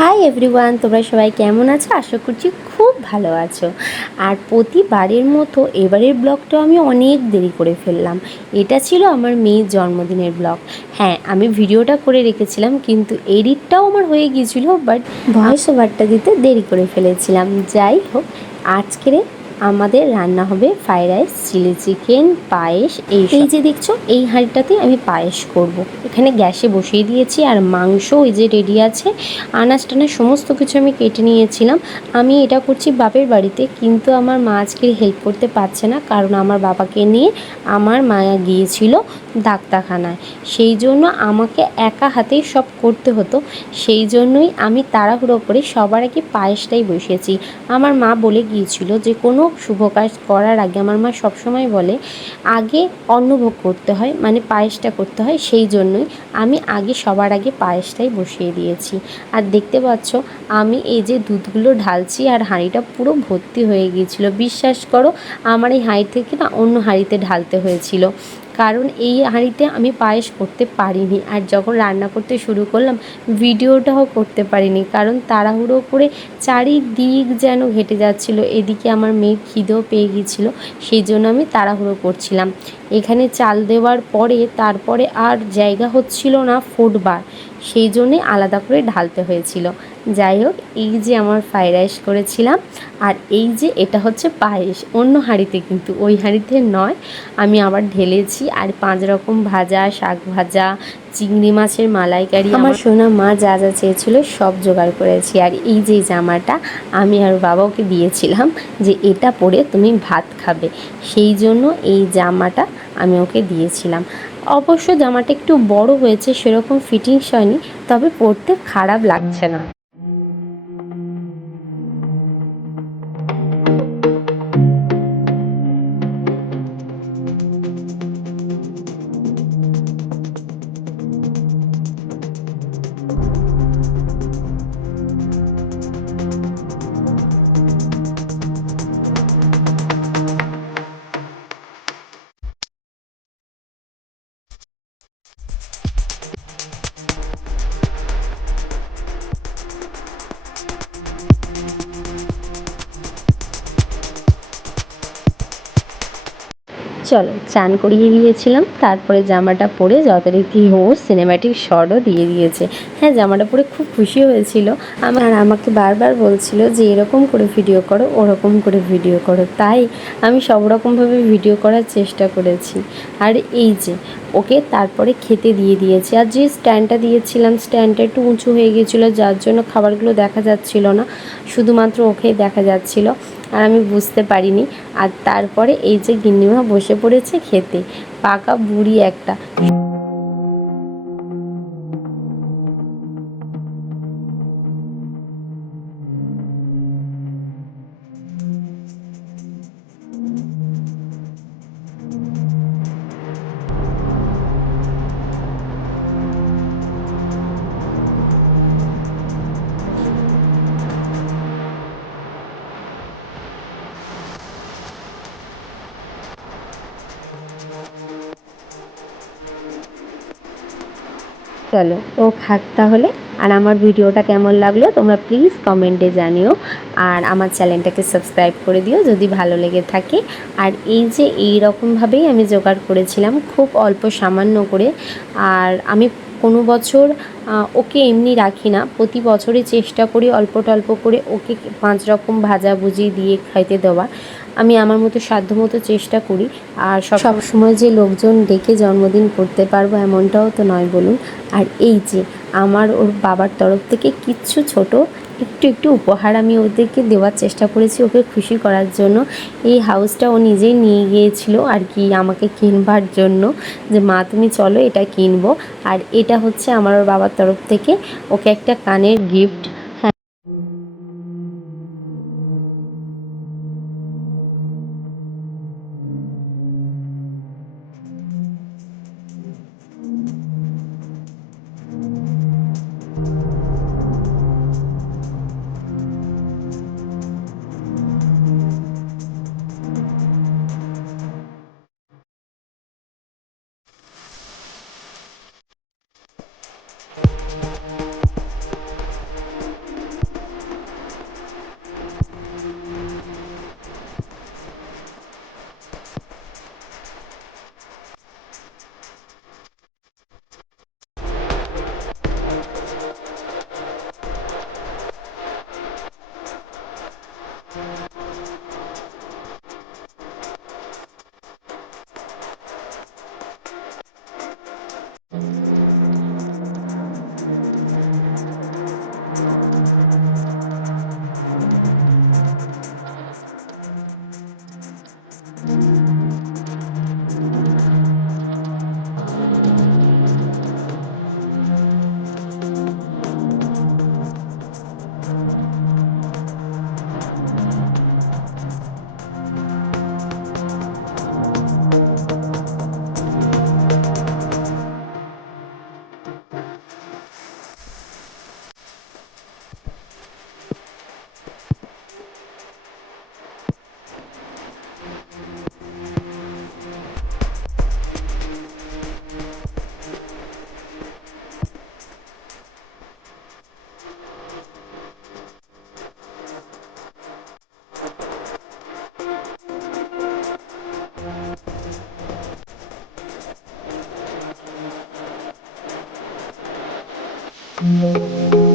Hi everyone, তোমরা সবাই কেমন আছো? আশা করছি খুব ভালো আছো। আর প্রতিবারের মতো এবারের ব্লগটা আমি অনেক দেরি করে ফেললাম। এটা ছিল আমার মেয়ের জন্মদিনের ব্লগ। হ্যাঁ আমি ভিডিওটা করে রেখেছিলাম, কিন্তু এডিটটাও আমার হয়ে গিয়েছিল, বাট ভয়েস ওভারটা দিতে দেরি করে ফেলেছিলাম। যাই হোক, আজকের আমাদের রান্না হবে ফ্রাইড রাইস চিলি চিকেন পায়েস এই এই যে দেখছ এই হাঁড়িটাতে আমি পায়েস করব। এখানে গ্যাসে বসিয়ে দিয়েছি আর মাংস ওই যে রেডি আছে আনাজ টানাজ সমস্ত কিছু আমি কেটে নিয়েছিলাম। আমি এটা করছি বাপের বাড়িতে কিন্তু আমার মা আজকে হেল্প করতে পারছে না কারণ আমার বাবাকে নিয়ে আমার মায়া গিয়েছিল ডাক্তারখানায়। সেই জন্য আমাকে একা হাতেই সব করতে হতো। সেই জন্যই আমি তাড়াহুড়ো করে সবার আগে পায়েসটাই বসিয়েছি। আমার মা বলে গিয়েছিল যে কোনো শুভ কাজ করার আগে আমার মা সবসময় বলে, আগে অন্নভোগ করতে হয় মানে পায়েসটা করতে হয়, সেই জন্যই আমি আগে সবার আগে পায়েসটাই বসিয়ে দিয়েছি। আর দেখতে পাচ্ছ, আমি এই যে দুধগুলো ঢালছি আর হাঁড়িটা পুরো ভর্তি হয়ে গিয়েছিল। বিশ্বাস করো, আমার এই হাঁড়ি থেকে না অন্য হাঁড়িতে ঢালতে হয়েছিল। কারণ এই হাঁড়িতে আমি পায়েস করতে পারিনি। আর যখন রান্না করতে শুরু করলাম, ভিডিওটাও করতে পারিনি। কারণ তাড়াহুড়ো করে চারিদিক যেন ঘেটে যাচ্ছিল। এদিকে আমার মেয়ে খিদেও পেয়ে গিয়েছিল, সেই জন্য আমি তাড়াহুড়ো করছিলাম। এখানে চাল দেওয়ার পরে, তারপরে আর জায়গা হচ্ছিল না ফুটবার। সেই জন্যে আলাদা করে ঢালতে হয়েছিল। যাই হোক এই যে আমার ফ্রাইড রাইস করেছিলাম আর এই যে এটা হচ্ছে পায়েস অন্য হাঁড়িতে কিন্তু ওই হাঁড়িতে নয় আমি আবার ঢেলেছি আর পাঁচ রকম ভাজা শাক ভাজা চিংড়ি মাছের মালাইকারি আমার সোনা মা যা যা চেয়েছিল সব জোগাড় করেছি আর এই যে জামাটা আমি আর বাবাকে দিয়েছিলাম যে এটা পরে তুমি ভাত খাবে সেই জন্য এই জামাটা আমি ওকে দিয়েছিলাম। অবশ্য জামাটা একটু বড় হয়েছে সেরকম ফিটিংস হয়নি তবে পরতে খারাপ লাগছে না। চলো, চান করিয়ে দিয়েছিলাম তারপরে জামাটা পরে যথারীতি ও সিনেম্যাটিক শটও দিয়ে দিয়েছে। হ্যাঁ জামাটা পরে খুব খুশি হয়েছিল। আমার আমাকে বারবার বলছিল যে, এরকম করে ভিডিও করো, ওরকম করে ভিডিও করো। তাই আমি সব রকমভাবে ভিডিও করার চেষ্টা করেছি। আর এই যে, ওকে তারপরে খেতে দিয়ে দিয়েছি। আর যে স্ট্যান্ডটা দিয়েছিলাম স্ট্যান্ডটা একটু উঁচু হয়ে গিয়েছিল, যার জন্য খাবারগুলো দেখা যাচ্ছিল না। শুধুমাত্র ওকেই দেখা যাচ্ছিল। আর আমি বুঝতে পারিনি। আর তারপরে এই যে গিন্নিমা বসে পড়েছে খেতে, পাকা বুড়ি একটা। চলো ও খাক তাহলে। আর আমার ভিডিওটা কেমন লাগল তোমরা প্লিজ কমেন্টে জানিও। আর আমার চ্যানেলটাকে সাবস্ক্রাইব করে দিও যদি ভালো লেগে থাকে। আর এই যে এই রকমভাবেই আমি জোগাড় করেছিলাম খুব অল্প সামান্য করে। আর আমি কোনো বছর ওকে এমনি রাখি না। প্রতি বছরই চেষ্টা করি অল্প টল্প করে ওকে পাঁচ রকম ভাজাভুজি দিয়ে খাইতে দেওয়া আমি আমার মতো সাধ্য মতো চেষ্টা করি। আর সব সময় যে লোকজন ডেকে জন্মদিন করতে পারব এমনটাও তো নয় বলুন। আর এই যে আমার ওর বাবার তরফ থেকে কিচ্ছু ছোট, একটু একটু উপহার আমি ওদেরকে দেওয়ার চেষ্টা করেছি ওকে খুশি করার জন্য। এই হাউসটা ও নিজেই নিয়ে গিয়েছিল আর কি আমাকে কিনবার জন্য যে, মা, তুমি চলো এটা কিনবো। আর এটা হচ্ছে আমার ওর বাবার তরফ থেকে ওকে একটা কানের গিফট Música